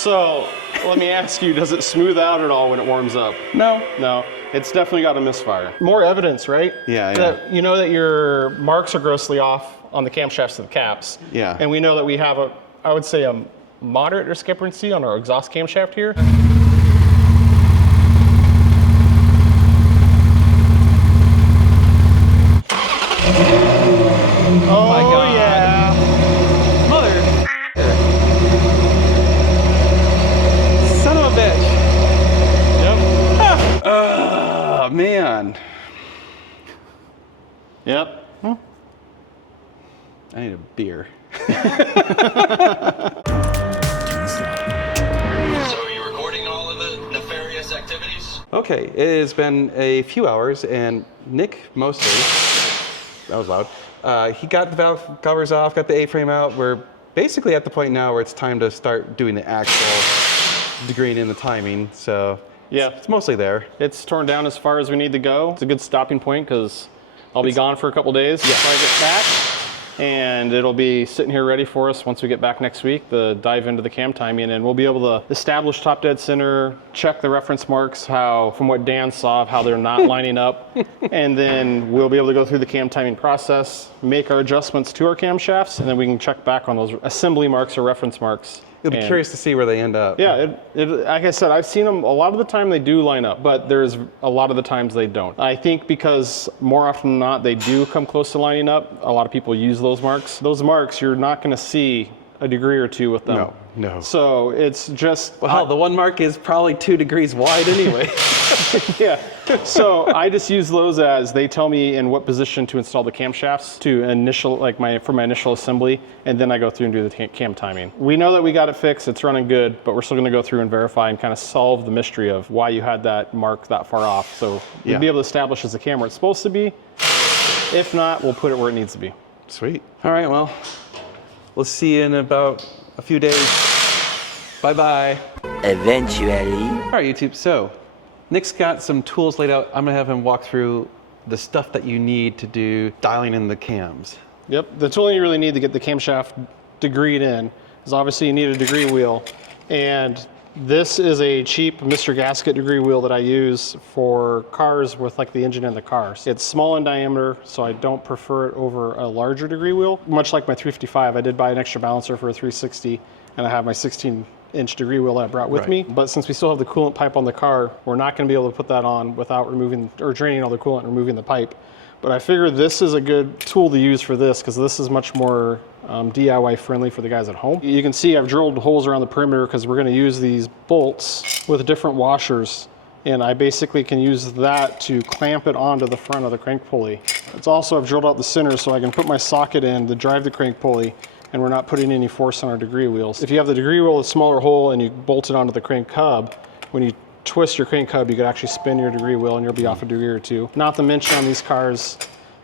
So let me ask you, does it smooth out at all when it warms up? No. No, it's definitely got a misfire. More evidence, right? Yeah, that you know that your marks are grossly off on the camshafts of the caps. Yeah. And we know that we have I would say a moderate discrepancy on our exhaust camshaft here. Oh my God. Yeah. Mother. Son of a bitch. Yep. Oh, man. Yep. I need a beer. So are you recording all of the nefarious activities? Okay, it has been a few hours, and Nick mostly, that was loud, he got the valve covers off, got the A-frame out. We're basically at the point now where it's time to start doing the actual degreeing in the timing, so Yeah. it's mostly there. It's torn down as far as we need to go. It's a good stopping point because I'll be gone for a couple days before I get back. And it'll be sitting here ready for us once we get back next week to dive into the cam timing, and we'll be able to establish top dead center, check the reference marks, how, from what Dan saw, how they're not lining up. And then we'll be able to go through the cam timing process, make our adjustments to our camshafts, and then we can check back on those assembly marks or reference marks. You'll be curious to see where they end up. Yeah, like I said, I've seen them, a lot of the time they do line up, but there's a lot of the times they don't. I think because more often than not, they do come close to lining up. A lot of people use those marks. Those marks, you're not gonna see a degree or two with them. No, no. So it's just... Well, the one mark is probably 2 degrees wide anyway. Yeah, so I just use those as they tell me in what position to install the camshafts to initial, for my initial assembly, and then I go through and do the cam timing. We know that we got it fixed, it's running good, but we're still gonna go through and verify and kind of solve the mystery of why you had that mark that far off. So we'll be able to establish as the camera it's supposed to be. If not, we'll put it where it needs to be. Sweet. All right, well, we'll see you in about a few days. Bye-bye. Eventually. All right, YouTube, so Nick's got some tools laid out. I'm gonna have him walk through the stuff that you need to do dialing in the cams. Yep, the tooling you really need to get the camshaft degreed in is obviously you need a degree wheel. And this is a cheap Mr. Gasket degree wheel that I use for cars with like the engine in the cars. It's small in diameter, so I don't prefer it over a larger degree wheel. Much like my 355, I did buy an extra balancer for a 360, and I have my 16-inch degree wheel that I brought with me. But since we still have the coolant pipe on the car, we're not gonna be able to put that on without removing, or draining all the coolant and removing the pipe. But I figured this is a good tool to use for this because this is much more DIY friendly for the guys at home. You can see I've drilled holes around the perimeter because we're gonna use these bolts with different washers, and I basically can use that to clamp it onto the front of the crank pulley. It's also, I've drilled out the center so I can put my socket in to drive the crank pulley, and we're not putting any force on our degree wheels. If you have the degree wheel with a smaller hole and you bolt it onto the crank hub, when you twist your crank hub, you could actually spin your degree wheel and you'll be off a degree or two. Not to mention on these cars,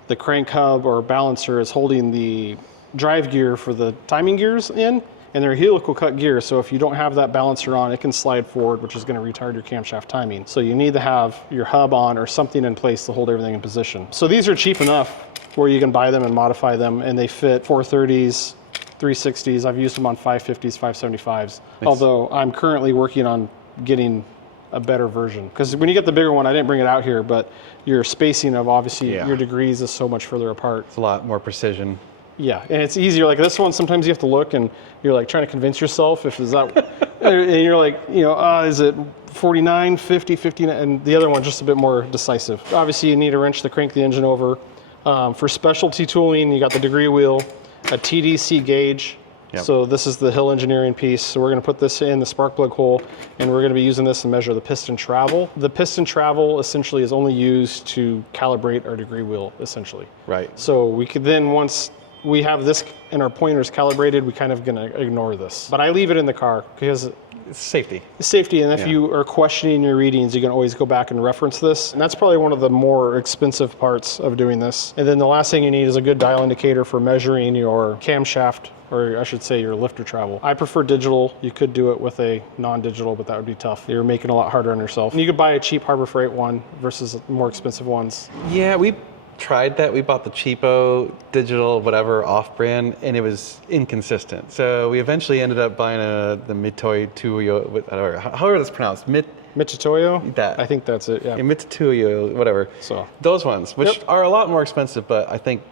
the crank hub or balancer is holding the drive gear for the timing gears in, and they're helical cut gears, so if you don't have that balancer on, it can slide forward, which is gonna retard your camshaft timing. So you need to have your hub on or something in place to hold everything in position. So these are cheap enough where you can buy them and modify them, and they fit 430s, 360s. I've used them on 550s, 575s. Although I'm currently working on getting a better version. Because when you get the bigger one, I didn't bring it out here, but your spacing of obviously your degrees is so much further apart. It's a lot more precision. Yeah, and it's easier. Like this one, sometimes you have to look and you're like trying to convince yourself if is that, and you're like, you know, is it 49, 50, 59, and the other one just a bit more decisive. Obviously you need a wrench to crank the engine over. For specialty tooling, you got the degree wheel, a TDC gauge. So this is the Hill Engineering piece. So we're gonna put this in the spark plug hole, and we're gonna be using this to measure the piston travel. The piston travel essentially is only used to calibrate our degree wheel, essentially. Right. So we could then, once we have this and our pointers calibrated, we kind of gonna ignore this. But I leave it in the car because it's safety. It's safety, and if you are questioning your readings, you can always go back and reference this. And that's probably one of the more expensive parts of doing this. And then the last thing you need is a good dial indicator for measuring your camshaft, or I should say your lifter travel. I prefer digital. You could do it with a non-digital, but that would be tough. You're making it a lot harder on yourself. And you could buy a cheap Harbor Freight one versus more expensive ones. Yeah, we tried that. We bought the cheapo digital whatever off-brand, and it was inconsistent. So we eventually ended up buying the Mitoy Tuyo, however that's pronounced. Mitutoyo? That. I think that's it, yeah. Mituyo, whatever. So those ones, which Yep. are a lot more expensive, but I think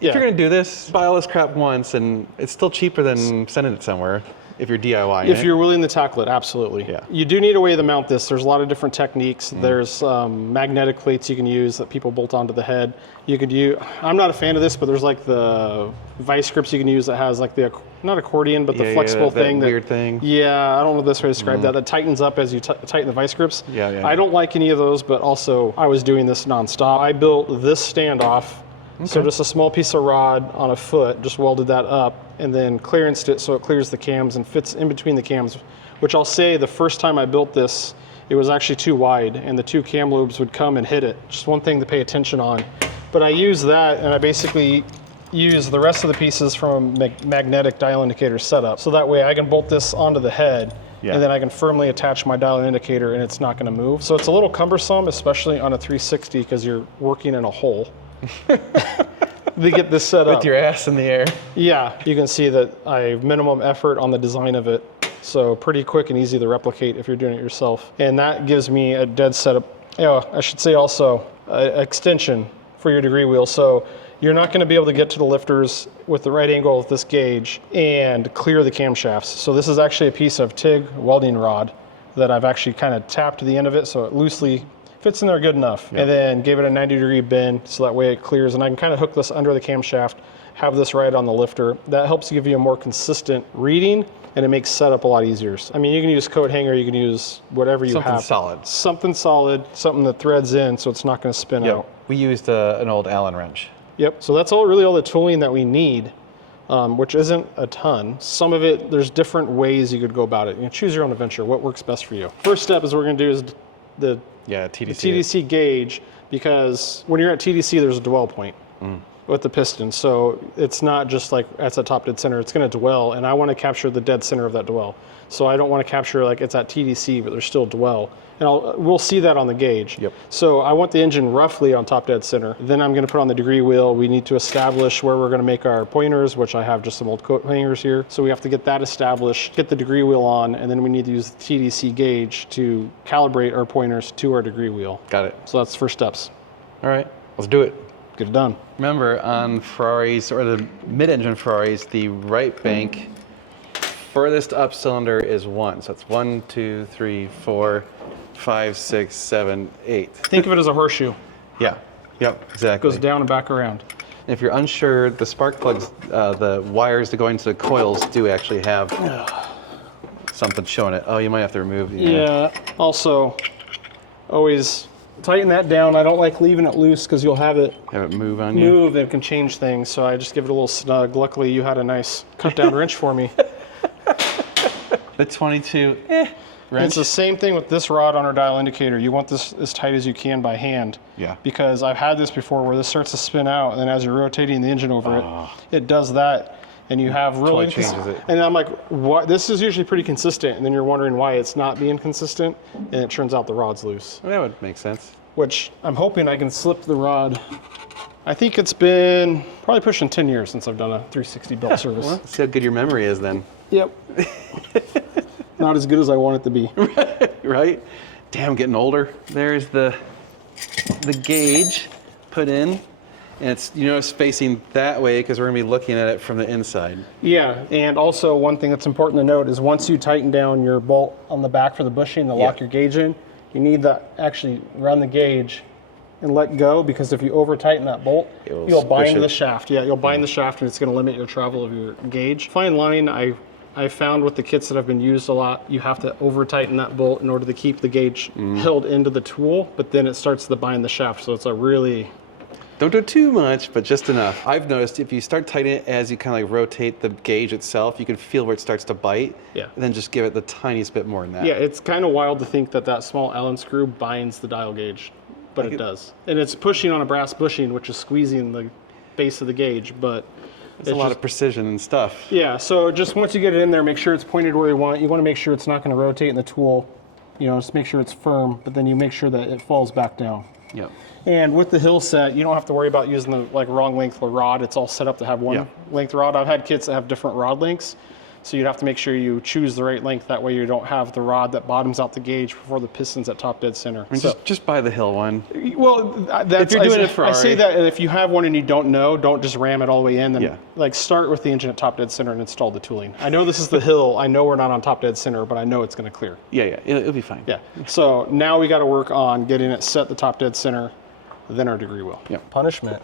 if Yeah. you're gonna do this, buy all this crap once, and it's still cheaper than sending it somewhere if you're DIY. If you're willing to tackle it, absolutely. Yeah. You do need a way to mount this. There's a lot of different techniques. There's magnetic plates you can use that people bolt onto the head. You could use, I'm not a fan of this, but there's like the vice grips you can use that has like the, not accordion, but the flexible that thing. weird thing. Yeah, I don't know the best way to describe that. That tightens up as you tighten the vice grips. Yeah. I don't like any of those, but also I was doing this nonstop. I built this standoff. So just a small piece of rod on a foot, just welded that up, and then clearanced it so it clears the cams and fits in between the cams, which I'll say the first time I built this, it was actually too wide, and the two cam loops would come and hit it. Just one thing to pay attention on. But I used that, and I basically use the rest of the pieces from a magnetic dial indicator setup. So that way I can bolt this onto the head, and then I can firmly attach my dial indicator, and it's not gonna move. So it's a little cumbersome, especially on a 360, because you're working in a hole. To get this set up. With your ass in the air. Yeah, you can see that I have minimum effort on the design of it. So pretty quick and easy to replicate if you're doing it yourself. And that gives me a dead setup. I should say also, extension for your degree wheel. So you're not gonna be able to get to the lifters with the right angle with this gauge and clear the camshafts. So this is actually a piece of TIG welding rod that I've actually kind of tapped to the end of it so it loosely fits in there good enough. And then gave it a 90-degree bend so that way it clears, and I can kind of hook this under the camshaft, have this right on the lifter. That helps give you a more consistent reading, and it makes setup a lot easier. I mean, you can use coat hanger, you can use whatever you have. Something solid, something that threads in so it's not going to spin out. We used an old Allen wrench. Yep, so that's really all the tooling that we need, which isn't a ton. Some of it, there's different ways you could go about it. You can choose your own adventure, what works best for you. First step is what we're going to do is the TDC gauge, because when you're at TDC, there's a dwell point with the piston. So it's not just like that's a top dead center, it's gonna dwell, and I wanna capture the dead center of that dwell. So I don't wanna capture like it's at TDC, but there's still dwell. And we'll see that on the gauge. So I want the engine roughly on top dead center. Then I'm gonna put on the degree wheel. We need to establish where we're gonna make our pointers, which I have just some old coat hangers here. So we have to get that established, get the degree wheel on, and then we need to use the TDC gauge to calibrate our pointers to our degree wheel. Got it. So that's the first steps. All right, let's do it. Get it done. Remember, on Ferraris, or the mid-engine Ferraris, the right bank furthest up cylinder is 1. So it's 1, 2, 3, 4, 5, 6, 7, 8. Think of it as a horseshoe. Yep, exactly. Goes down and back around. And if you're unsure, the spark plugs, the wires that go into the coils do actually have something showing it. Oh, you might have to remove the... Yeah, also, always tighten that down. I don't like leaving it loose because you'll have it move on you. Move, it can change things, so I just give it a little snug. Luckily, you had a nice cut-down wrench for me. The 22 wrench. It's the same thing with this rod on our dial indicator. You want this as tight as you can by hand. Yeah. Because I've had this before where this starts to spin out, and then as you're rotating the engine over it does that, and you have really... Totally changes it. And I'm like, what? This is usually pretty consistent, and then you're wondering why it's not being consistent, and it turns out the rod's loose. That would make sense. Which I'm hoping I can slip the rod. I think it's been probably pushing 10 years since I've done a 360 belt service. Well, see how good your memory is then. Yep. Not as good as I want it to be. Right? Damn, getting older. There's the gauge put in, and it's, it's facing that way because we're gonna be looking at it from the inside. Yeah, and also one thing that's important to note is once you tighten down your bolt on the back for the bushing to lock your gauge in, you need to actually run the gauge and let go, because if you over tighten that bolt, you'll bind the shaft. Yeah, you'll bind the shaft, and it's gonna limit your travel of your gauge. Fine line, I found with the kits that have been used a lot, you have to over tighten that bolt in order to keep the gauge held into the tool, but then it starts to bind the shaft, so it's a really... Don't do too much, but just enough. I've noticed if you start tightening it as you kind of like rotate the gauge itself, you can feel where it starts to bite. Yeah. And then just give it the tiniest bit more than that. Yeah, it's kind of wild to think that that small Allen screw binds the dial gauge, but it does. And it's pushing on a brass bushing, which is squeezing the base of the gauge, but... It's a lot of precision and stuff. Yeah, so just once you get it in there, make sure it's pointed where you want. You want to make sure it's not going to rotate in the tool. Just make sure it's firm, but then you make sure that it falls back down. Yep. And with the hill set, you don't have to worry about using the wrong length of rod. It's all set up to have one Yeah. length rod. I've had kits that have different rod lengths. So you'd have to make sure you choose the right length. That way you don't have the rod that bottoms out the gauge before the piston's at top dead center. I mean, just buy the hill one. Well, that's, If you're doing it for I say that if you have one and you don't know, don't just ram it all the way in. Then Yeah. start with the engine at top dead center and install the tooling. I know this is the hill. I know we're not on top dead center, but I know it's going to clear. Yeah, it'll be fine. Yeah. So now we got to work on getting it set the top dead center, then our degree wheel. Yeah. Punishment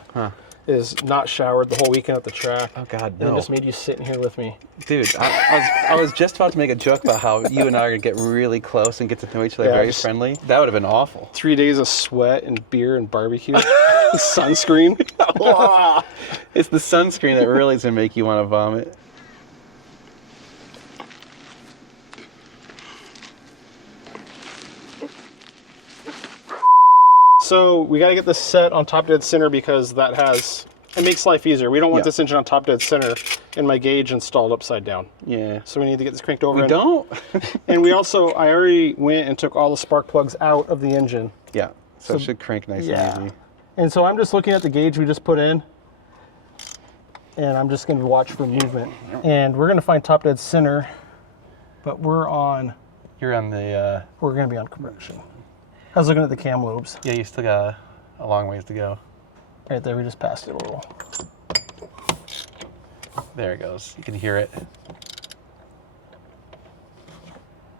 is not showered the whole weekend at the track. Oh God, And no. just made you sit in here with me. Dude, I was just about to make a joke about how you and I are gonna get really close and get to know each other Yeah, very just- friendly. That would have been awful. 3 days of sweat and beer and barbecue, sunscreen. It's the sunscreen that really is gonna make you want to vomit. So we got to get this set on top dead center because it makes life easier. We don't want Yeah. this engine on top dead center and my gauge installed upside down. Yeah. So we need to get this cranked over. We don't? And I already went and took all the spark plugs out of the engine. Yeah. So it should crank nice and easy. And so I'm just looking at the gauge we just put in, and I'm just going to watch for movement. And we're going to find top dead center, but You're on the, we're going to be on compression. I was looking at the cam lobes. yeah, you still got a long ways to go. Right there, we just passed it a little. There it goes. You can hear it.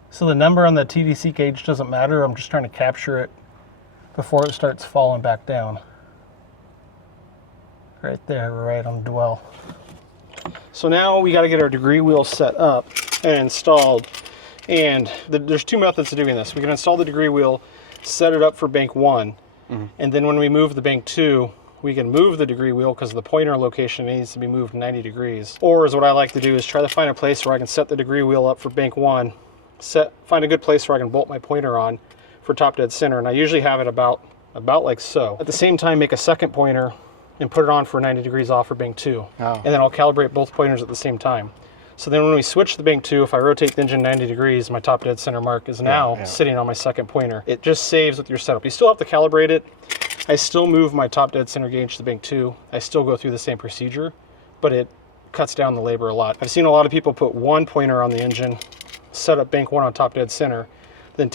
So the number on the TDC gauge doesn't matter. I'm just trying to capture it before it starts falling back down. Right there, right on dwell. So now we got to get our degree wheel set up and installed. And there's two methods to doing this. We can install the degree wheel, set it up for bank 1, and then when we move the bank 2, we can move the degree wheel because the pointer location needs to be moved 90 degrees. Or is what I like to do is try to find a place where I can set the degree wheel up for bank 1, find a good place where I can bolt my pointer on for top dead center, and I usually have it about like so. At the same time, make a second pointer and put it on for 90 degrees off for bank 2. Oh. And then I'll calibrate both pointers at the same time. So then when we switch the bank 2, if I rotate the engine 90 degrees, my top dead center mark is now sitting on my second pointer. It just saves with your setup. You still have to calibrate it. I still move my top dead center gauge to bank 2. I still go through the same procedure, but it cuts down the labor a lot. I've seen a lot of people put one pointer on the engine, set up bank 1 on top dead center, then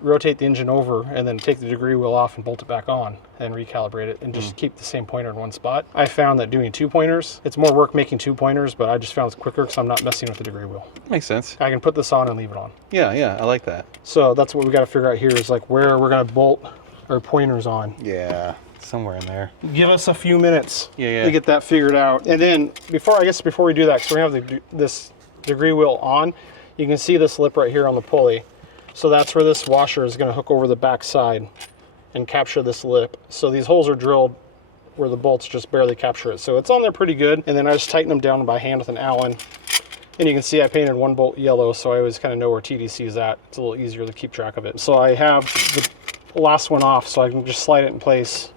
rotate the engine over and then take the degree wheel off and bolt it back on and recalibrate it and just keep the same pointer in one spot. I found that doing 2 pointers, it's more work making 2 pointers, but I just found it's quicker because I'm not messing with the degree wheel. Makes sense. I can put this on and leave it on. Yeah, I like that. So that's what we got to figure out here is like where we're going to bolt our pointers on. Yeah, somewhere in there. Give us a few minutes Yeah. to get that figured out. And then before we do that, because we're going to have this degree wheel on, you can see this lip right here on the pulley. So that's where this washer is going to hook over the back side and capture this lip. So these holes are drilled where the bolts just barely capture it. So it's on there pretty good. And then I just tighten them down by hand with an Allen. And you can see I painted one bolt yellow, so I always kind of know where TDC is at. It's a little easier to keep track of it. So I have the last one off, so I can just slide it in place,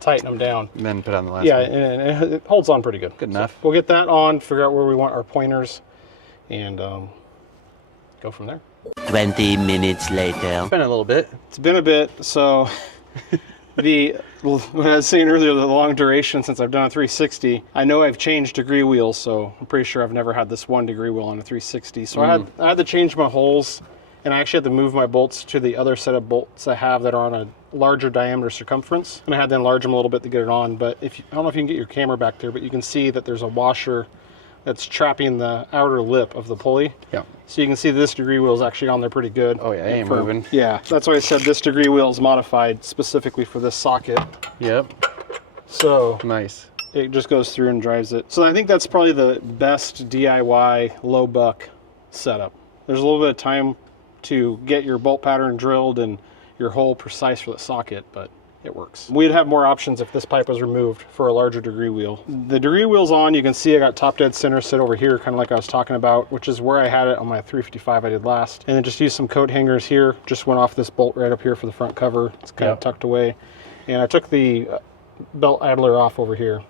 tighten them down. And then put on the last Yeah, one. and it holds on pretty good. Good enough. So we'll get that on, figure out where we want our pointers, and go from there. 20 minutes later. It's been a little bit. It's been a bit, so what I was saying earlier, the long duration since I've done a 360, I know I've changed degree wheels, so I'm pretty sure I've never had this 1 degree wheel on a 360. So I had to change my holes, and I actually had to move my bolts to the other set of bolts I have that are on a larger diameter circumference, and I had to enlarge them a little bit to get it on. But I don't know if you can get your camera back there, but you can see that there's a washer that's trapping the outer lip of the pulley. Yeah. So you can see this degree wheel is actually on there pretty good. Oh yeah, it ain't moving. Yeah, that's why I said this degree wheel is modified specifically for this socket. Yep. So Nice. it just goes through and drives it. So I think that's probably the best DIY low buck setup. There's a little bit of time to get your bolt pattern drilled and your hole precise for the socket, but it works. We'd have more options if this pipe was removed for a larger degree wheel. The degree wheel's on. You can see I got top dead center sit over here, kind of like I was talking about, which is where I had it on my 355 I did last. And then just use some coat hangers here. Just went off this bolt right up here for the front cover. It's kind of tucked away. And I took the belt idler off over here.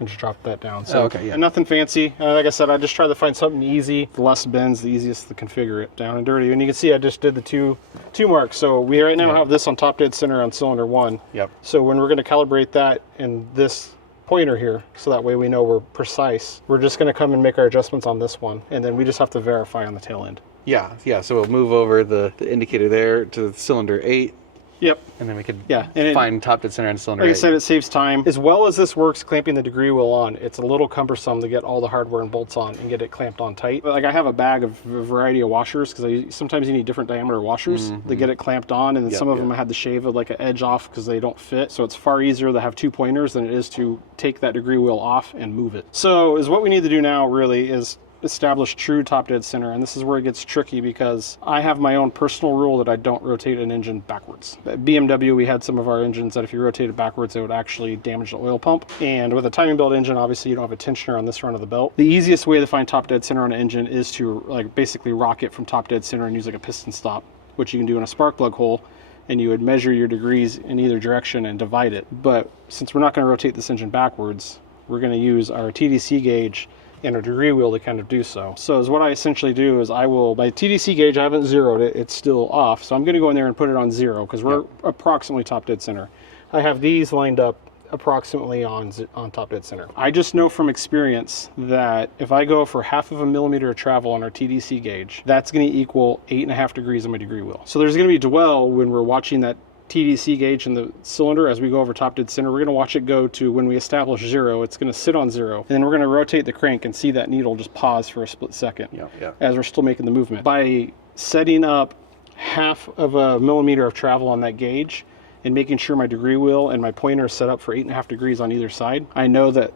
and just drop that down. So okay, yeah. nothing fancy. Like I said, I just tried to find something easy, the less bends, the easiest to configure it down and dirty. And you can see I just did the two marks. So we right now have this on top dead center on cylinder 1. Yep. So when we're going to calibrate that in this pointer here, so that way we know we're precise, we're just going to come and make our adjustments on this one, and then we just have to verify on the tail end. Yeah, yeah. So we'll move over the indicator there to cylinder 8. Yep. And then we could and find top dead center and cylinder 8. Like I said, it saves time. As well as this works clamping the degree wheel on, it's a little cumbersome to get all the hardware and bolts on and get it clamped on tight. But like I have a bag of a variety of washers because sometimes you need different diameter washers to get it clamped on, and then some of them I had to shave like an edge off because they don't fit. So it's far easier to have 2 pointers than it is to take that degree wheel off and move it. So is what we need to do now really is establish true top dead center, and this is where it gets tricky because I have my own personal rule that I don't rotate an engine backwards. At BMW, we had some of our engines that if you rotate it backwards, it would actually damage the oil pump. And with a timing belt engine, obviously you don't have a tensioner on this run of the belt. The easiest way to find top dead center on an engine is to like basically rock it from top dead center and use like a piston stop, which you can do in a spark plug hole, and you would measure your degrees in either direction and divide it. But since we're not going to rotate this engine backwards, we're going to use our TDC gauge and a degree wheel to kind of do so. So is what I essentially do is my TDC gauge, I haven't zeroed it, it's still off. So I'm gonna go in there and put it on 0 because we're approximately top dead center. I have these lined up approximately on top dead center. I just know from experience that if I go for 1/2 millimeter of travel on our TDC gauge, that's gonna equal 8.5 degrees on my degree wheel. So there's gonna be dwell when we're watching that TDC gauge in the cylinder as we go over top dead center. We're going to watch it go to when we establish 0, it's going to sit on 0, and then we're going to rotate the crank and see that needle just pause for a split second as we're still making the movement. By setting up 1/2 millimeter of travel on that gauge and making sure my degree wheel and my pointer is set up for 8.5 degrees on either side, I know that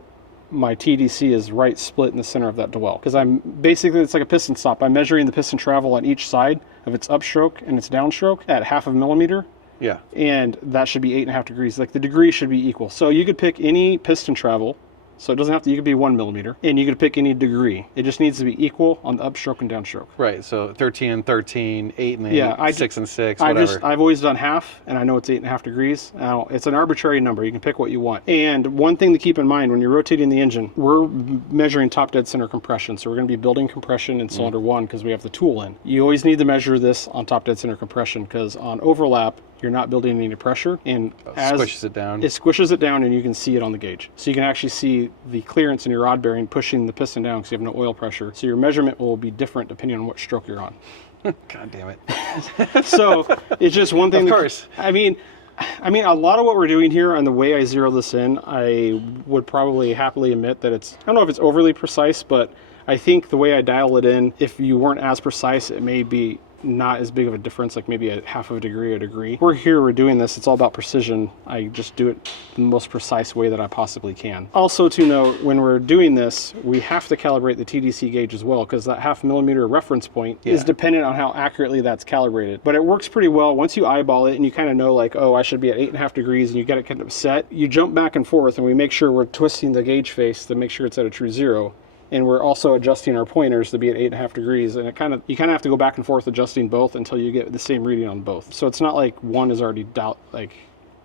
my TDC is right split in the center of that dwell, because it's like a piston stop. I'm measuring the piston travel on each side of its upstroke and its downstroke at 1/2 millimeter. Yeah. And that should be 8.5 degrees. Like the degree should be equal. So you could pick any piston travel. So it doesn't have to, you could be 1 millimeter, and you could pick any degree. It just needs to be equal on the upstroke and downstroke. Right, so 13 and 13, 8 and 8, 6 and 6, whatever. I've always done half, and I know it's 8.5 degrees. Now, it's an arbitrary number. You can pick what you want. And one thing to keep in mind when you're rotating the engine, we're measuring top dead center compression. So we're going to be building compression in cylinder 1 because we have the tool in. You always need to measure this on top dead center compression because on overlap, you're not building any pressure, and squishes it down. It squishes it down, and you can see it on the gauge. So you can actually see the clearance in your rod bearing pushing the piston down because you have no oil pressure. So your measurement will be different depending on what stroke you're on. God damn it. So it's just one thing. Of course. I mean, a lot of what we're doing here and the way I zero this in, I would probably happily admit that I don't know if it's overly precise, but I think the way I dial it in, if you weren't as precise, it may be not as big of a difference, like maybe 1/2 degree or a degree. We're doing this, it's all about precision. I just do it the most precise way that I possibly can. Also to note, when we're doing this, we have to calibrate the TDC gauge as well, because that 1/2 millimeter reference point is dependent on how accurately that's calibrated. But it works pretty well once you eyeball it and you kind of know like, oh, I should be at 8.5 degrees, and you get it kind of set. You jump back and forth and we make sure we're twisting the gauge face to make sure it's at a true 0. And we're also adjusting our pointers to be at 8.5 degrees, and you kind of have to go back and forth adjusting both until you get the same reading on both. So it's not like one is already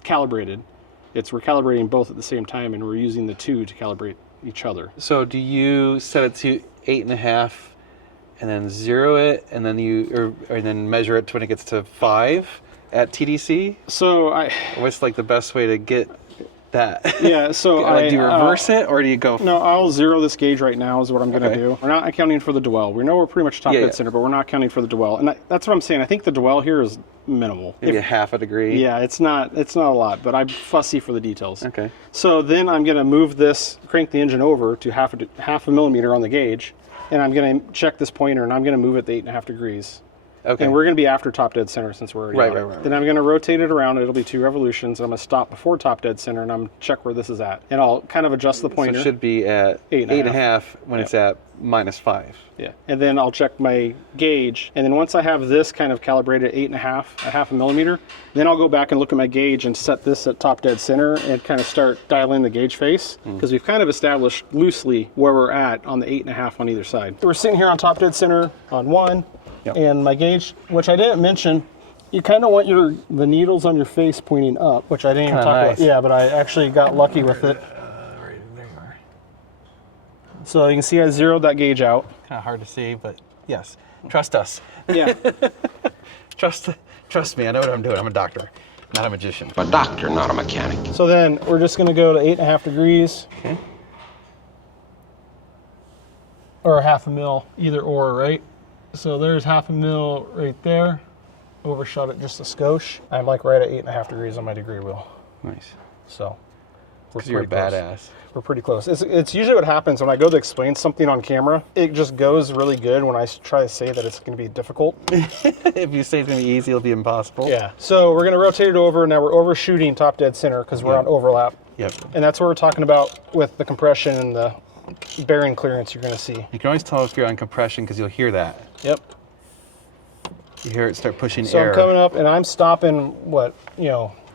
calibrated. We're calibrating both at the same time, and we're using the two to calibrate each other. So do you set it to 8.5 and then zero it, and then or then measure it when it gets to 5 at TDC? So what's like the best way to get that? Yeah, so do you reverse it, or do you go? No, I'll zero this gauge right now is what I'm going to do. We're not accounting for the dwell. We know we're pretty much top dead center, but we're not accounting for the dwell. And that's what I'm saying. I think the dwell here is minimal. Maybe 1/2 degree. Yeah, it's not a lot, but I'm fussy for the details. Okay. So then I'm going to move this, crank the engine over to 1/2 millimeter on the gauge, and I'm going to check this pointer, and I'm going to move it to 8.5 degrees. Okay. And we're going to be after top dead center since we're already right. Then I'm going to rotate it around. It'll be 2 revolutions. And I'm going to stop before top dead center, and I'm going to check where this is at. And I'll kind of adjust the pointer. So it should be at 8.5 when it's at -5. Yeah. And then I'll check my gauge. And then once I have this kind of calibrated at 8.5, 1/2 millimeter, then I'll go back and look at my gauge and set this at top dead center and kind of start dialing the gauge face, because we've kind of established loosely where we're at on the 8.5 on either side. We're sitting here on top dead center on 1. And my gauge, which I didn't mention, you kind of want the needles on your face pointing up, which I didn't even talk about. Yeah, but I actually got lucky with it. So you can see I zeroed that gauge out. Kind of hard to see, but yes, trust us. Yeah. Trust me, I know what I'm doing. I'm a doctor, not a magician. A doctor, not a mechanic. So then we're just gonna go to 8.5 degrees. Okay. Or 1/2 mil, either or, right? So there's 1/2 mil right there. Overshot it just a skosh. I'm like right at 8.5 degrees on my degree wheel. Nice. So we're Because you're a pretty close. badass. We're pretty close. It's usually what happens when I go to explain something on camera. It just goes really good when I try to say that it's going to be difficult. If you say it's going to be easy, it'll be impossible. Yeah. So we're going to rotate it over. Now we're overshooting top dead center because we're on overlap. Yep. And that's what we're talking about with the compression and the bearing clearance you're going to see. You can always tell if you're on compression because you'll hear that. Yep. You hear it start pushing So air. I'm coming up and I'm stopping, what,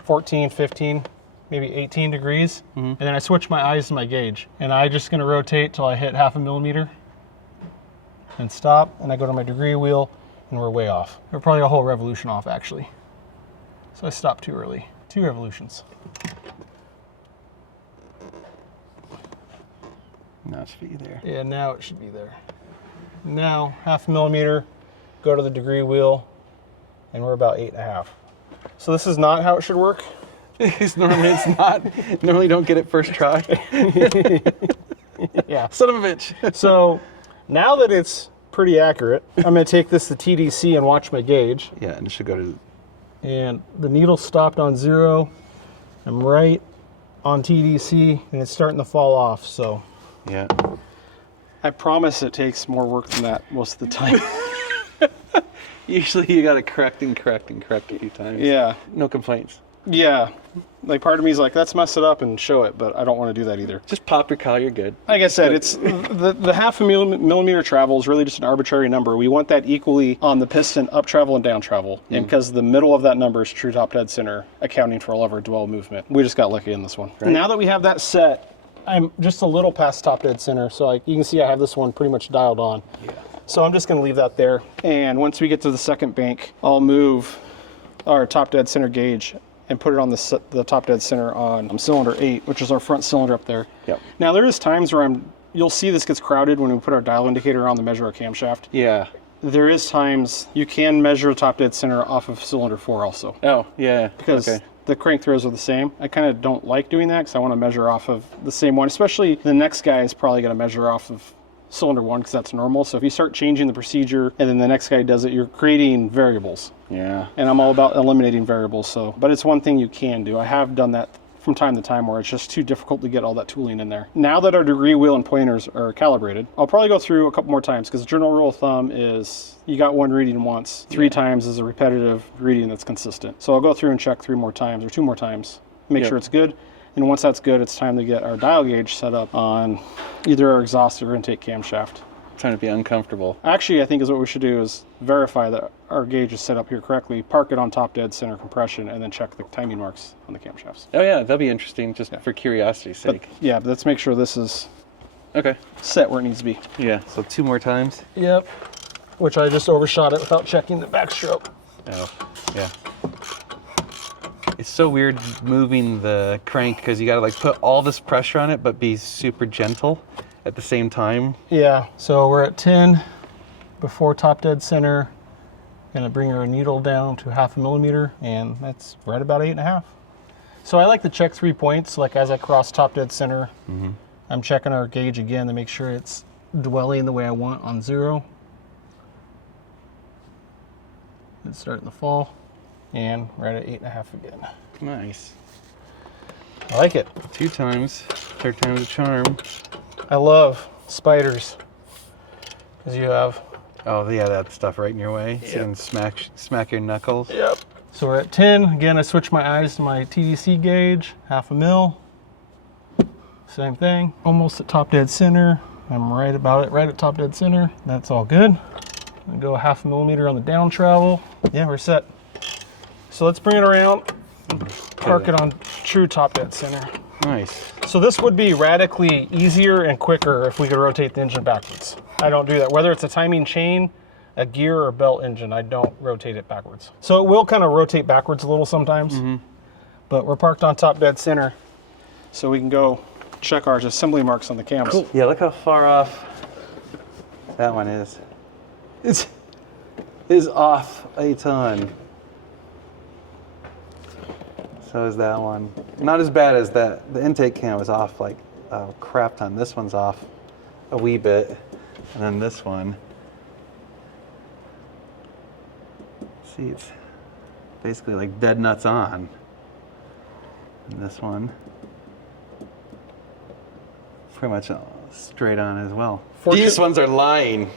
14, 15, maybe 18 degrees. And then I switch my eyes to my gauge. And I'm just going to rotate till I hit 1/2 millimeter and stop. And I go to my degree wheel and we're way off. We're probably a whole revolution off, actually. So I stopped too early. 2 revolutions. Now it should be there. Yeah, now it should be there. Now, 1/2 millimeter, go to the degree wheel, and we're about 8.5. So this is not how it should work. Normally it's not. Normally you don't get it first try. Yeah. Son of a bitch. So now that it's pretty accurate, I'm going to take this to TDC and watch my gauge. Yeah, and it should go to. And the needle stopped on 0. I'm right on TDC, and it's starting to fall off. So Yeah. I promise it takes more work than that most of the time. Usually you got to correct a few times. Yeah. No complaints. Yeah. Like part of me is like, let's mess it up and show it, but I don't want to do that either. Just pop your collar, you're good. Like I said, it's the 1/2 millimeter travel is really just an arbitrary number. We want that equally on the piston up travel and down travel. And because the middle of that number is true top dead center, accounting for all of our dwell movement. We just got lucky in this one. Right. Now that we have that set, I'm just a little past top dead center. So like you can see I have this one pretty much dialed on. Yeah. So I'm just going to leave that there. And once we get to the second bank, I'll move our top dead center gauge and put it on the top dead center on cylinder 8, which is our front cylinder up there. Yep. Now there is times where you'll see this gets crowded when we put our dial indicator on to measure our camshaft. Yeah. There is times you can measure top dead center off of cylinder 4 also. Oh, yeah. Because okay. the crank throws are the same. I kind of don't like doing that because I want to measure off of the same one, especially the next guy is probably going to measure off of cylinder 1 because that's normal. So if you start changing the procedure and then the next guy does it, you're creating variables. Yeah. And I'm all about eliminating variables. So, but it's one thing you can do. I have done that from time to time where it's just too difficult to get all that tooling in there. Now that our degree wheel and pointers are calibrated, I'll probably go through a couple more times because the general rule of thumb is you got one reading once, 3 times is a repetitive reading that's consistent. So I'll go through and check 3 more times or 2 more times, make sure it's good. And once that's good, it's time to get our dial gauge set up on either our exhaust or intake camshaft. Trying to be uncomfortable. Actually, I think is what we should do is verify that our gauge is set up here correctly, park it on top dead center compression, and then check the timing marks on the camshafts. Oh yeah, that'd be interesting just for curiosity's sake. But let's make sure this is Okay. set where it needs to be. Yeah, so 2 more times. Yep. Which I just overshot it without checking the backstroke. Oh, yeah. It's so weird moving the crank because you gotta like put all this pressure on it but be super gentle at the same time. Yeah, so we're at 10 before top dead center. Gonna bring our needle down to 1/2 millimeter, and that's right about 8.5. So I like to check 3 points, like as I cross top dead center, I'm checking our gauge again to make sure it's dwelling the way I want on 0. It's starting to fall, and right at 8.5 again. Nice. I like it. 2 times. 3rd time's a charm. I love spiders, because you have. Oh yeah, that stuff right in your way. So you can smack your knuckles. Yep. So we're at 10. Again, I switch my eyes to my TDC gauge, 1/2 mil. Same thing. Almost at top dead center. I'm right about it, right at top dead center. That's all good. I go 1/2 millimeter on the down travel. Yeah, we're set. So let's bring it around and park it on true top dead center. Nice. So this would be radically easier and quicker if we could rotate the engine backwards. I don't do that. Whether it's a timing chain, a gear, or a belt engine, I don't rotate it backwards. So it will kind of rotate backwards a little sometimes, but we're parked on top dead center, so we can go check our assembly marks on the cams. Cool. Yeah, look how far off that one is. It is off a ton. So is that one. Not as bad as that. The intake cam was off like a crap ton. This one's off a wee bit. And then this one. See, it's basically like dead nuts on. And this one, pretty much straight on as well. These ones are lying.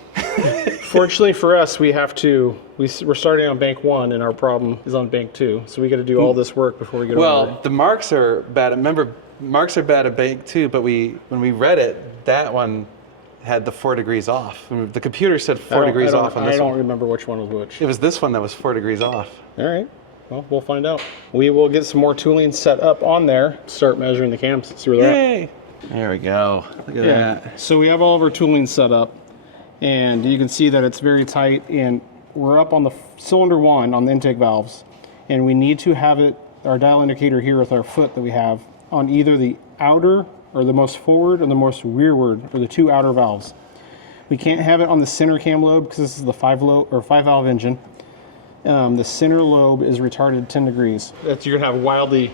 Fortunately for us, we're starting on bank 1 and our problem is on bank 2. So we got to do all this work before we get over Well, the marks are bad. Remember, marks are bad at bank 2, but when we read it, that one had the 4 degrees off. The computer said 4 degrees off on this I don't one. remember which one was which. It was this one that was 4 degrees off. All right. Well, we'll find out. We will get some more tooling set up on there, start measuring the cams, see where they're at. Yay! There we go. Look at that. So we have all of our tooling set up, and you can see that it's very tight, and we're up on the cylinder 1 on the intake valves, and we need to have our dial indicator here with our foot that we have on either the outer or the most forward or the most rearward, or the 2 outer valves. We can't have it on the center cam lobe because this is the 5 valve engine. The center lobe is retarded 10 degrees. You're gonna have wildly.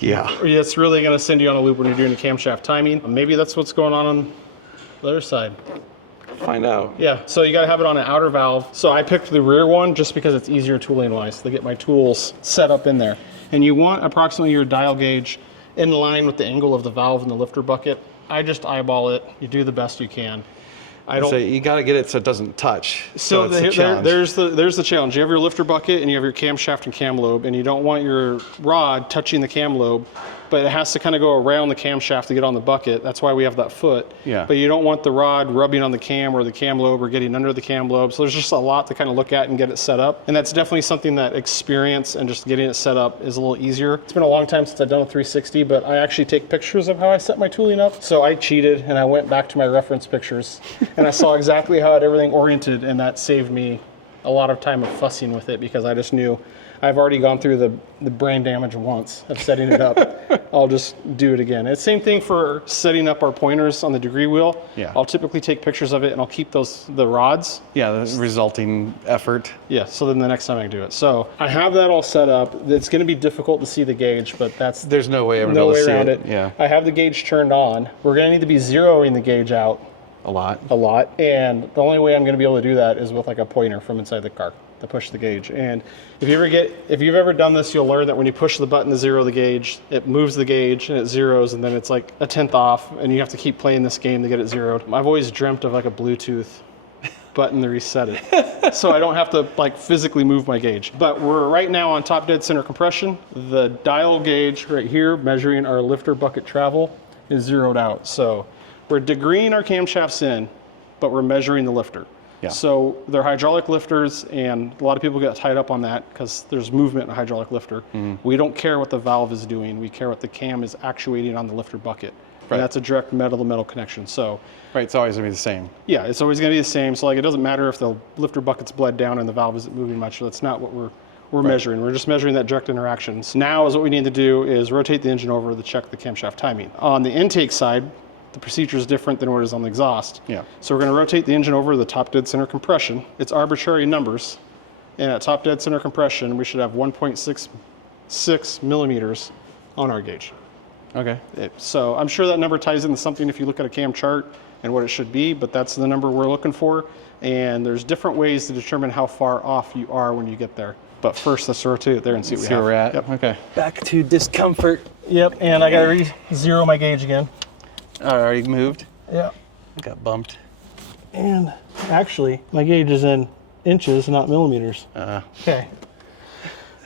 Yeah. It's really gonna send you on a loop when you're doing the camshaft timing. Maybe that's what's going on the other side. Find out. Yeah, so you gotta have it on an outer valve. So I picked the rear one just because it's easier tooling wise to get my tools set up in there. And you want approximately your dial gauge in line with the angle of the valve in the lifter bucket. I just eyeball it. You do the best you can. So you got to get it so it doesn't touch. So it's a challenge. there's the challenge. You have your lifter bucket and you have your camshaft and cam lobe, and you don't want your rod touching the cam lobe, but it has to kind of go around the camshaft to get on the bucket. That's why we have that foot. Yeah. But you don't want the rod rubbing on the cam or the cam lobe or getting under the cam lobe. So there's just a lot to kind of look at and get it set up. And that's definitely something that experience and just getting it set up is a little easier. It's been a long time since I've done a 360, but I actually take pictures of how I set my tooling up. So I cheated and I went back to my reference pictures and I saw exactly how I had everything oriented, and that saved me a lot of time of fussing with it because I just knew I've already gone through the brain damage once of setting it up. I'll just do it again. It's the same thing for setting up our pointers on the degree wheel. Yeah. I'll typically take pictures of it and I'll keep the rods. Yeah, the resulting effort. Yeah, so then the next time I can do it. So I have that all set up. It's gonna be difficult to see the gauge, but There's no way I'm no able to way see around it. it. Yeah. I have the gauge turned on. We're gonna need to be zeroing the gauge out A lot. a lot, and the only way I'm going to be able to do that is with like a pointer from inside the car to push the gauge. And if you've ever done this, you'll learn that when you push the button to zero the gauge, it moves the gauge and it zeros, and then it's like a 10th off, and you have to keep playing this game to get it zeroed. I've always dreamt of like a Bluetooth button to reset it, so I don't have to like physically move my gauge. But we're right now on top dead center compression. The dial gauge right here measuring our lifter bucket travel is zeroed out. So we're degreeing our camshafts in, but we're measuring the lifter. Yeah. So they're hydraulic lifters, and a lot of people get tied up on that because there's movement in a hydraulic lifter. We don't care what the valve is doing. We care what the cam is actuating on the lifter bucket. Right. And that's a direct metal-to-metal connection. So Right, it's always going to be the same. yeah, it's always going to be the same. So like it doesn't matter if the lifter bucket's bled down and the valve isn't moving much. That's not what we're measuring. We're just measuring that direct interactions. Now is what we need to do is rotate the engine over to check the camshaft timing. On the intake side, the procedure is different than what it is on the exhaust. Yeah. So we're going to rotate the engine over to the top dead center compression. It's arbitrary numbers. And at top dead center compression, we should have 1.66 millimeters on our gauge. Okay. So I'm sure that number ties into something if you look at a cam chart and what it should be, but that's the number we're looking for. And there's different ways to determine how far off you are when you get there. But first, let's rotate it there and see what we have. where we're at. Yep. Okay. Back to discomfort. Yep, and I got to re-zero my gauge again. Already moved. Yeah. Got bumped. And actually, my gauge is in inches, not millimeters. Okay.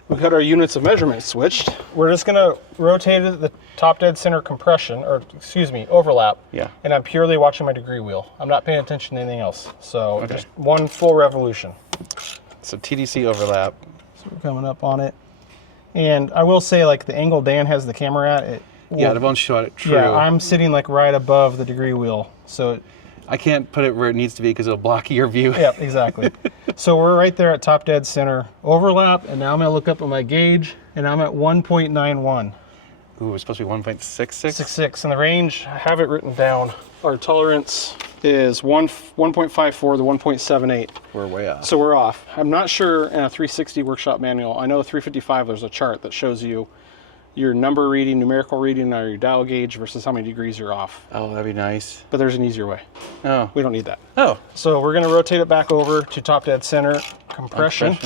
We've got our units of measurement switched. We're just gonna rotate it at the top dead center compression, or excuse me, overlap. Yeah. And I'm purely watching my degree wheel. I'm not paying attention to anything else. So Okay. just one full revolution. So TDC overlap. So we're coming up on it. And I will say, like the angle Dan has the camera at, Yeah, it won't show it true. Yeah, I'm sitting like right above the degree wheel. So I can't put it where it needs to be because it'll block your view. yeah, exactly. So we're right there at top dead center overlap, and now I'm gonna look up at my gauge, and I'm at 1.91. Ooh, it's supposed to be 1.66? 6.6. And the range, I have it written down. Our tolerance is 1.54 to 1.78. We're way off. So we're off. I'm not sure in a 360 workshop manual. I know the 355, there's a chart that shows you your number reading, numerical reading, or your dial gauge versus how many degrees you're off. Oh, that'd be nice. But there's an easier way. Oh. We don't need that. Oh. So we're going to rotate it back over to top dead center compression.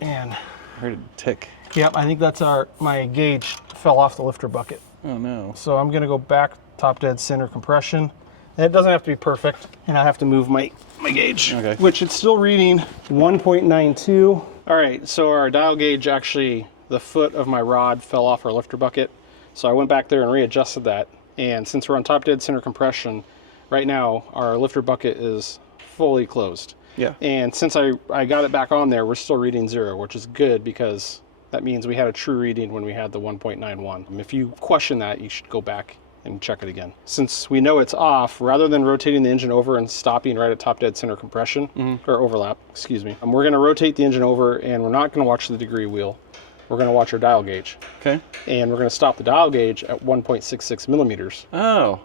And I heard it tick. yep, I think that's my gauge fell off the lifter bucket. Oh no. So I'm going to go back top dead center compression. And it doesn't have to be perfect. And I have to move my gauge, Okay. which it's still reading 1.92. All right, so our dial gauge actually, the foot of my rod fell off our lifter bucket. So I went back there and readjusted that. And since we're on top dead center compression, right now our lifter bucket is fully closed. Yeah. And since I got it back on there, we're still reading 0, which is good because that means we had a true reading when we had the 1.91. If you question that, you should go back and check it again. Since we know it's off, rather than rotating the engine over and stopping right at top dead center compression, or overlap, excuse me, we're gonna rotate the engine over and we're not gonna watch the degree wheel. We're gonna watch our dial gauge. Okay. And we're gonna stop the dial gauge at 1.66 millimeters. Oh.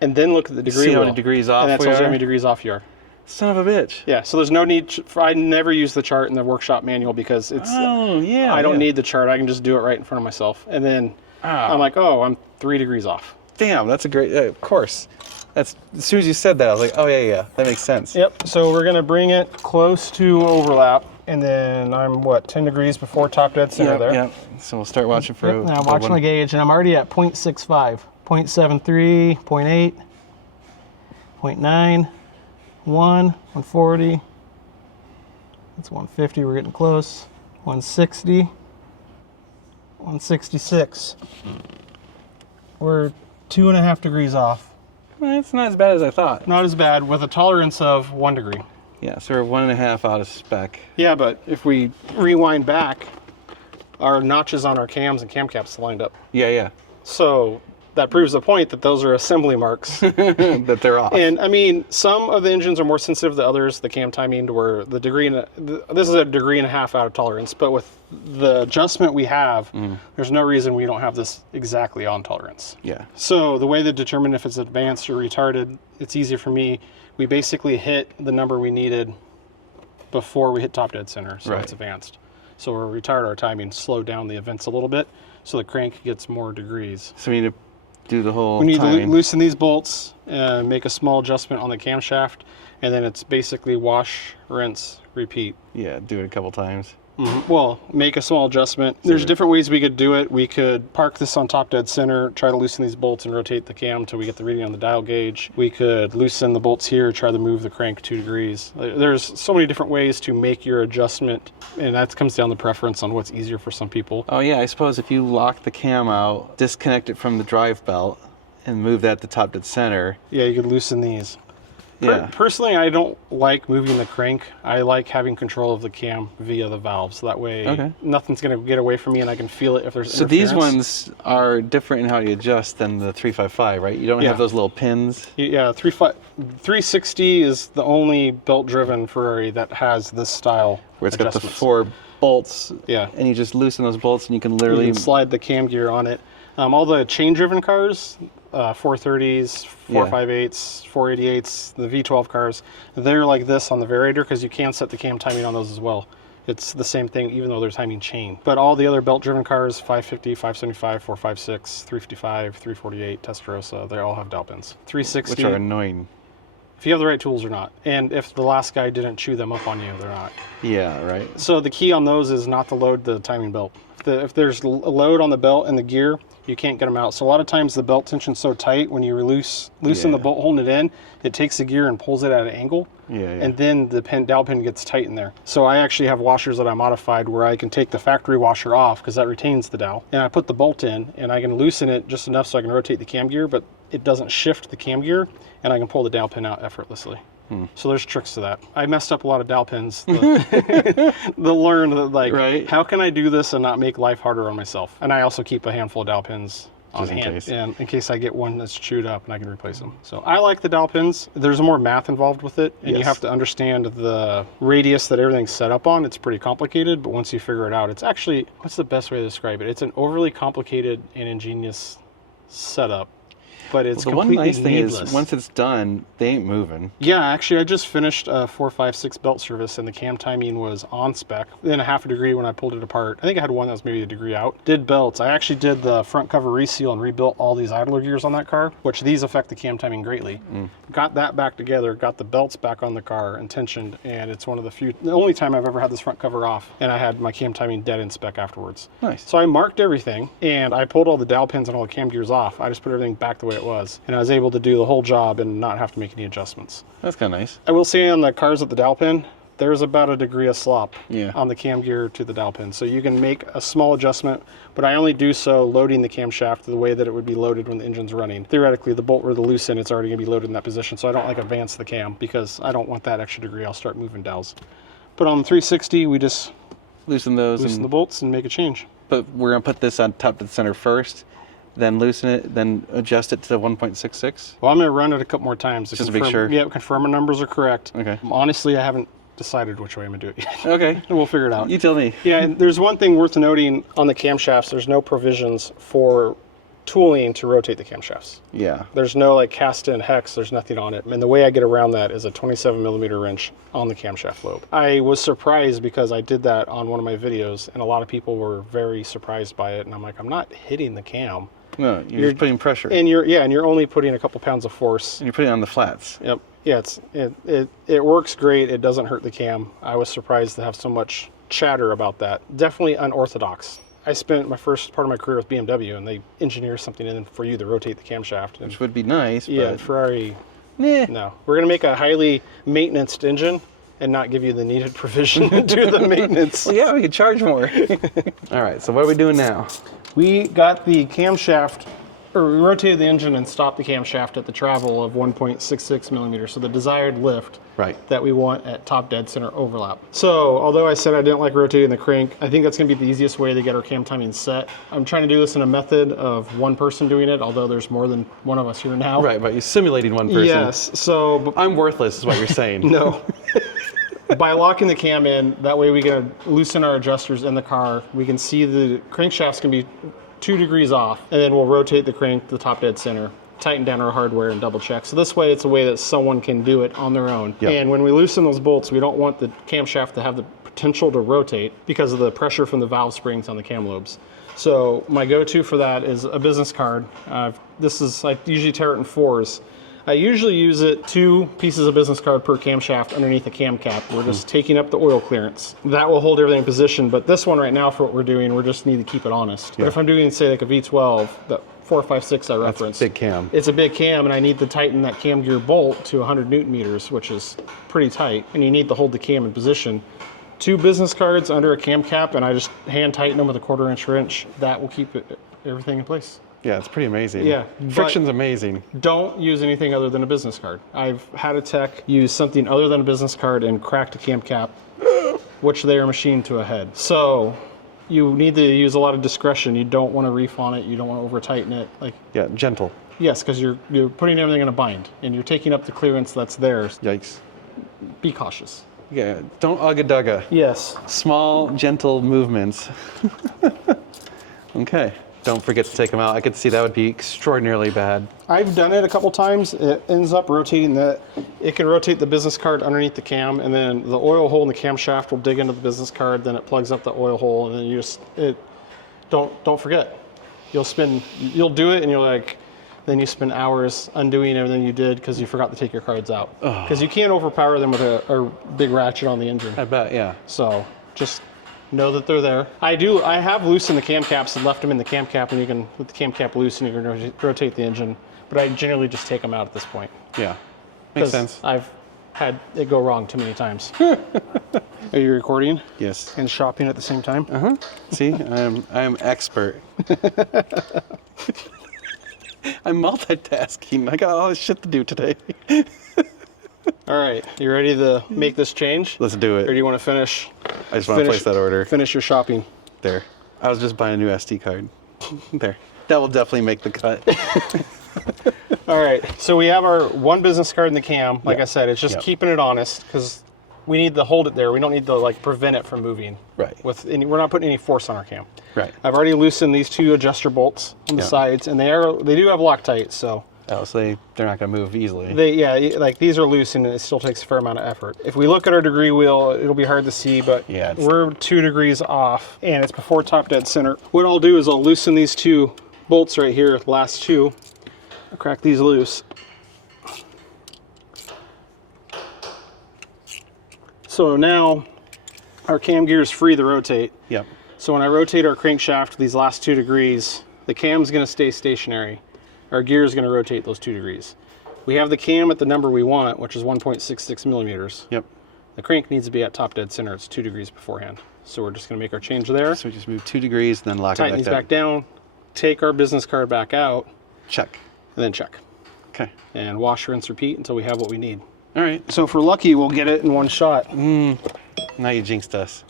And then look at the degree See how wheel. many degrees off and that we tells you are? how many degrees off you are. Son of a bitch. Yeah, so there's no need I never use the chart in the workshop manual because it's Oh, yeah. I don't yeah. need the chart. I can just do it right in front of myself. And then I'm like, oh, I'm 3 degrees off. Damn, that's a great, of course. That's, as soon as you said that, I was like, oh yeah, that makes sense. Yep, so we're gonna bring it close to overlap. And then I'm, 10 degrees before top dead center there. Yeah, so we'll start watching for... Now I'm watching the gauge and I'm already at 0.65, 0.73, 0.8, 0.9, 140. That's 150, we're getting close. 160, 166. We're 2.5 degrees off. Well, it's not as bad as I thought. Not as bad with a tolerance of 1 degree. Yeah, so we're 1.5 out of spec. Yeah, but if we rewind back, our notches on our cams and cam caps lined up. Yeah. So that proves the point that those are assembly marks. That they're off. And I mean, some of the engines are more sensitive than others, the cam timing, to where the degree, this is a 1.5 degree out of tolerance, but with the adjustment we have, there's no reason we don't have this exactly on tolerance. Yeah. So the way to determine if it's advanced or retarded, it's easy for me. We basically hit the number we needed before we hit top dead center, so Right. it's advanced. So we're retard our timing, slow down the events a little bit, so the crank gets more degrees. So we need to do the whole We need timing. to loosen these bolts, make a small adjustment on the camshaft, and then it's basically wash, rinse, repeat. Yeah, do it a couple times. Well, make a small adjustment. There's different ways we could do it. We could park this on top dead center, try to loosen these bolts and rotate the cam until we get the reading on the dial gauge. We could loosen the bolts here, try to move the crank 2 degrees. There's so many different ways to make your adjustment, and that comes down to preference on what's easier for some people. Oh yeah, I suppose if you lock the cam out, disconnect it from the drive belt, and move that to top dead center. Yeah, you could loosen these. Yeah. Personally, I don't like moving the crank. I like having control of the cam via the valve, so that way nothing's going to get away from me and I can feel it if there's So these ones are different in how you adjust than the 355, right? You don't have those little pins. Yeah, 360 is the only belt-driven Ferrari that has this style Where it's got the adjustments. 4 bolts. Yeah. And you just loosen those bolts and you can You literally... can slide the cam gear on it. All the chain-driven cars, 430s, 458s, 488s, the V12 cars, they're like this on the variator because you can set the cam timing on those as well. It's the same thing even though they're timing chain. But all the other belt-driven cars, 550, 575, 456, 355, 348, Testarossa, they all have dial pins. 360. Which are annoying. If you have the right tools or not. And if the last guy didn't chew them up on you, they're not. Yeah, right. So the key on those is not to load the timing belt. If there's a load on the belt and the gear, you can't get them out. So a lot of times the belt tension's so tight, when you loosen the bolt holding it in, it takes the gear and pulls it at an angle. And then the dowel pin gets tight in there. So I actually have washers that I modified where I can take the factory washer off because that retains the dowel. And I put the bolt in and I can loosen it just enough so I can rotate the cam gear, but it doesn't shift the cam gear and I can pull the dowel pin out effortlessly. So there's tricks to that. I messed up a lot of dowel pins. The learn that how can I do this and not make life harder on myself? And I also keep a handful of dowel pins on Just in hand, case. and in case I get one that's chewed up and I can replace them. So I like the dowel pins. There's more math involved with it, and you Yes. have to understand the radius that everything's set up on. It's pretty complicated, but once you figure it out, it's actually, what's the best way to describe it? It's an overly complicated and ingenious setup, but it's The one completely nice thing needless. is, once it's done, they ain't moving. Yeah, actually, I just finished a 456 belt service, and the cam timing was on spec. Then a half a degree when I pulled it apart. I think I had one that was maybe a degree out. Did belts. I actually did the front cover reseal and rebuilt all these idler gears on that car, which these affect the cam timing greatly. Got that back together, got the belts back on the car and tensioned, and it's one of the only time I've ever had this front cover off, and I had my cam timing dead in spec afterwards. Nice. So I marked everything, and I pulled all the dowel pins and all the cam gears off. I just put everything back the way it was, and I was able to do the whole job and not have to make any adjustments. That's kind of nice. I will say on the cars with the dowel pin, there's about a degree of slop Yeah. on the cam gear to the dowel pin. So you can make a small adjustment, but I only do so loading the camshaft the way that it would be loaded when the engine's running. Theoretically, the bolt where the loose end, it's already gonna be loaded in that position, so I don't like advance the cam because I don't want that extra degree. I'll start moving dowels. But on the 360, we just Loosen those, loosen the and, bolts and make a change. but we're gonna put this on top to the center first, then loosen it, then adjust it to 1.66. Well, I'm gonna run it a couple more times Just to make sure. Yeah, confirm my numbers are correct. Okay. Honestly, I haven't decided which way I'm gonna do it yet. Okay. We'll figure it out. You tell me. Yeah, and there's one thing worth noting on the camshafts. There's no provisions for tooling to rotate the camshafts. Yeah. There's no like cast in hex, there's nothing on it. And the way I get around that is a 27 millimeter wrench on the camshaft lobe. I was surprised because I did that on one of my videos and a lot of people were very surprised by it. And I'm like, I'm not hitting the cam. No, you're just putting pressure. And you're only putting a couple pounds of force. And you're putting it on the flats. Yep. Yeah, it works great. It doesn't hurt the cam. I was surprised to have so much chatter about that. Definitely unorthodox. I spent my first part of my career with BMW, and they engineer something in for you to rotate the camshaft. And Which would be nice, yeah, but Ferrari, nah. no. We're gonna make a highly maintenanced engine and not give you the needed provision to do the maintenance. Well, yeah, we could charge more. All right, so what are we doing now? We got the camshaft, or we rotated the engine and stopped the camshaft at the travel of 1.66 millimeters, so the desired lift Right. that we want at top dead center overlap. So although I said I didn't like rotating the crank, I think that's gonna be the easiest way to get our cam timing set. I'm trying to do this in a method of one person doing it, although there's more than one of us here now. Right, but you're simulating one person. Yes, so I'm worthless is what you're saying. no. By locking the cam in, that way we can loosen our adjusters in the car. We can see the crankshaft's gonna be 2 degrees off, and then we'll rotate the crank to the top dead center, tighten down our hardware and double check. So this way it's a way that someone can do it on their own. Yep. And when we loosen those bolts, we don't want the camshaft to have the potential to rotate because of the pressure from the valve springs on the cam lobes. So my go-to for that is a business card. I usually tear it in 4s. I usually use it 2 pieces of business card per camshaft underneath the cam cap. We're just taking up the oil clearance. That will hold everything in position, but this one right now for what we're doing, we just need to keep it honest. But if I'm doing, say, like a V12, the 456 I referenced. Big cam. It's a big cam, and I need to tighten that cam gear bolt to 100 Newton meters, which is pretty tight, and you need to hold the cam in position. 2 business cards under a cam cap, and I just hand tighten them with a 1/4 inch wrench. That will keep everything in place. Yeah, it's pretty amazing. Yeah, Friction's amazing. Don't use anything other than a business card. I've had a tech use something other than a business card and cracked a cam cap, which they are machined to a head. So you need to use a lot of discretion. You don't want to reef on it. You don't want to over tighten it. Like, Yeah, gentle. yes, because you're putting everything in a bind and you're taking up the clearance that's there. Yikes. Be cautious. Yeah, don't ugga-dugga. Yes. Small, gentle movements. Okay. Don't forget to take them out. I could see that would be extraordinarily bad. I've done it a couple times. It ends up rotating it can rotate the business card underneath the cam, and then the oil hole in the camshaft will dig into the business card, then it plugs up the oil hole, and then don't forget. You'll do it, and then you spend hours undoing everything you did because you forgot to take your cards out. Because you can't overpower them with a big ratchet on the engine. I bet, yeah. So just know that they're there. I have loosened the cam caps and left them in the cam cap, and you can, with the cam cap loose, and you can rotate the engine. But I generally just take them out at this point. Yeah, makes 'Cause sense. I've had it go wrong too many times. Are you recording Yes. and shopping at the same time? Uh-huh. See, I am expert. I'm multitasking. I got all this shit to do today. All right, you ready to make this change? Let's do Or do it. you want to finish? I just want to place that order. Finish your shopping. There. I was just buying a new SD card. There. That will definitely make the cut. All right, so we have our one business card in the cam. Like I said, it's just Yep. keeping it honest because we need to hold it there. We don't need to like prevent it from moving. Right. We're not putting any force on our cam. Right. I've already loosened these two adjuster bolts on the Yep. sides, and they do have Loctite, so Oh, so they're not going to move easily. like these are loose, and it still takes a fair amount of effort. If we look at our degree wheel, it'll be hard to see, but Yeah, we're 2 degrees off, and it's before top dead center. What I'll do is I'll loosen these two bolts right here, last two. I'll crack these loose. So now our cam gear is free to rotate. Yep. So when I rotate our crankshaft these last 2 degrees, the cam's going to stay stationary. Our gear is going to rotate those 2 degrees. We have the cam at the number we want, which is 1.66 millimeters. Yep. The crank needs to be at top dead center. It's 2 degrees beforehand. So we're just going to make our change there. So we just move 2 degrees and then lock Tighten it these back down. back down, take our business card back out, Check. and then check. Okay. And wash, rinse, repeat until we have what we need. All right. So if we're lucky, we'll get it in one shot. Now you jinxed us.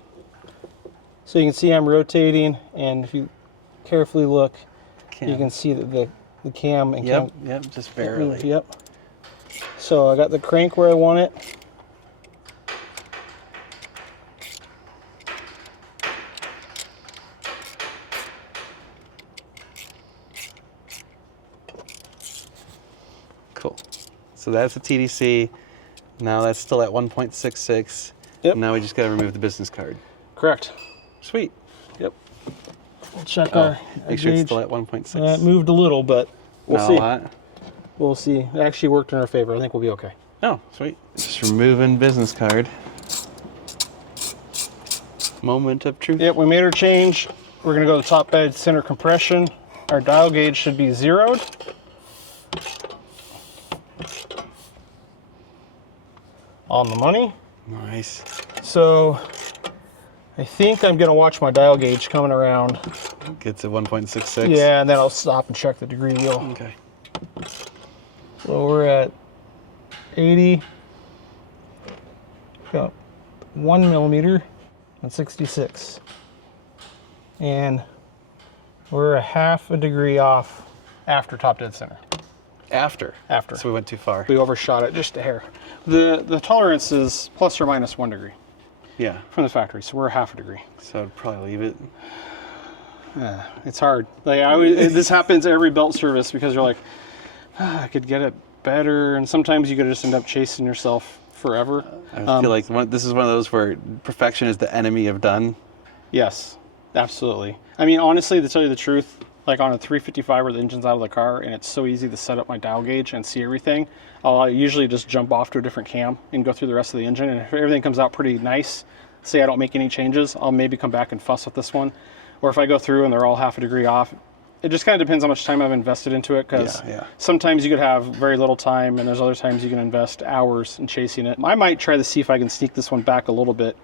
So you can see I'm rotating, and if you carefully look, Cam. you can see that the cam and Yep. cam. Yep. Just barely. Yep. So I got the crank where I want it. Cool. So that's the TDC. Now that's still at 1.66. Yep. Now we just got to remove the business card. Correct. Sweet. Yep. We'll check Oh, our make sure it's gauge. still at 1.6. It moved a little, but we'll Not see. a lot. We'll see. It actually worked in our favor. I think we'll be okay. Oh, sweet. Just removing business card. Moment of truth. Yep, we made our change. We're gonna go to top dead center compression. Our dial gauge should be zeroed. On the money. Nice. So I think I'm gonna watch my dial gauge coming around. Gets to 1.66. Yeah, and then I'll stop and check the degree wheel. Okay. So we're at 80, got 1 millimeter and 66. And we're a half a degree off after top dead center. After. After. So we went too far. We overshot it just a hair. The tolerance is plus or minus 1 degree Yeah. from the factory, so we're a half a degree. So I'd probably leave it. It's hard. Like this happens every belt service because you're like, I could get it better, and sometimes you could just end up chasing yourself forever. I feel like this is one of those where perfection is the enemy of done. Yes, absolutely. I mean, honestly, to tell you the truth, like on a 355 where the engine's out of the car and it's so easy to set up my dial gauge and see everything, I'll usually just jump off to a different cam and go through the rest of the engine. And if everything comes out pretty nice, say I don't make any changes, I'll maybe come back and fuss with this one. Or if I go through and they're all half a degree off, it just kind of depends how much time I've invested into it, because sometimes you could have very little time and there's other times you can invest hours in chasing it. I might try to see if I can sneak this one back a little bit.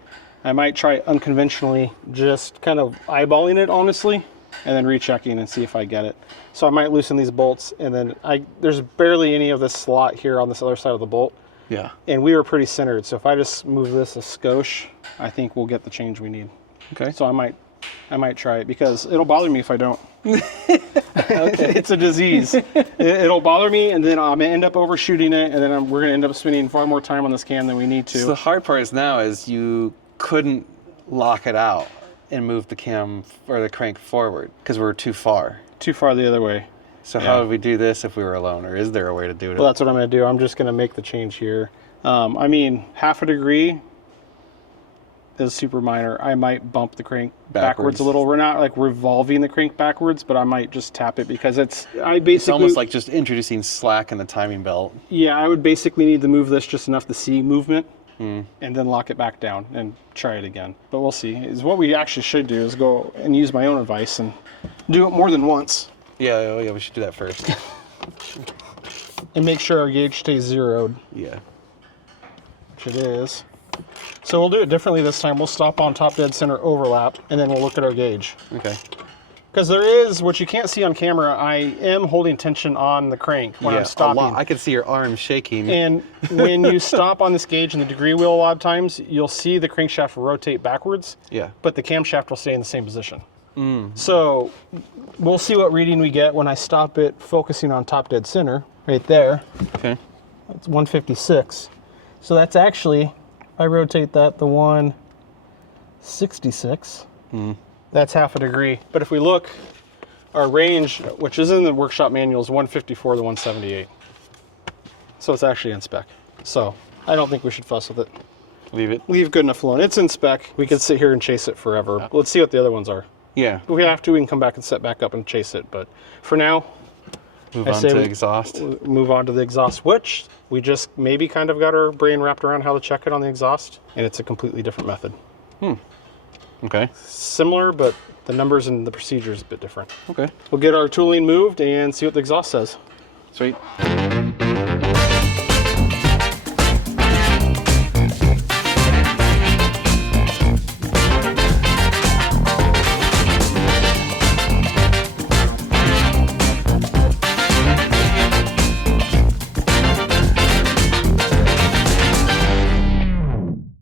I might try unconventionally, just kind of eyeballing it honestly, and then rechecking and see if I get it. So I might loosen these bolts, and then there's barely any of this slot here on this other side of the bolt. Yeah. And we were pretty centered, so if I just move this a skosh, I think we'll get the change we need. Okay. So I might try it, because it'll bother me if I don't. Okay. It's a disease. It'll bother me, and then I'm gonna end up overshooting it, and then we're gonna end up spending far more time on this cam than we need to. So the hard part is now is you couldn't lock it out and move the cam or the crank forward because we're too far. Too far the other way. So how would we do this if we were alone, or is there a way to do it? Well, that's what I'm gonna do. I'm just gonna make the change here. I mean, half a degree is super minor. I might bump the crank backwards a little. We're not like revolving the crank backwards, but I might just tap it, because it's almost like just introducing slack in the timing belt. Yeah, I would basically need to move this just enough to see movement, and then lock it back down and try it again. But we'll see. Is what we actually should do is go and use my own advice and do it more than once. Yeah, we should do that first. And make sure our gauge stays zeroed, Yeah. which it is. So we'll do it differently this time. We'll stop on top dead center overlap, and then we'll look at our gauge. Okay. Because there is, what you can't see on camera, I am holding tension on the crank when I'm stopping. I could see your arm shaking. And when you stop on this gauge in the degree wheel, a lot of times, you'll see the crankshaft rotate backwards. Yeah. But the camshaft will stay in the same position. So we'll see what reading we get when I stop it focusing on top dead center right there. Okay. It's 156. So that's actually, if I rotate that to 166. That's half a degree. But if we look, our range, which is in the workshop manual, is 154 to 178. So it's actually in spec. So I don't think we should fuss with it. Leave it. Leave good enough alone. It's in spec. We could sit here and chase it forever. Let's see what the other ones are. Yeah. If we have to, we can come back and set back up and chase it. But for now, Move I on say to we- exhaust. move on to the exhaust, which we just maybe kind of got our brain wrapped around how to check it on the exhaust, and it's a completely different method. Okay. Similar, but the numbers and the procedure is a bit different. Okay. We'll get our tooling moved and see what the exhaust says. Sweet.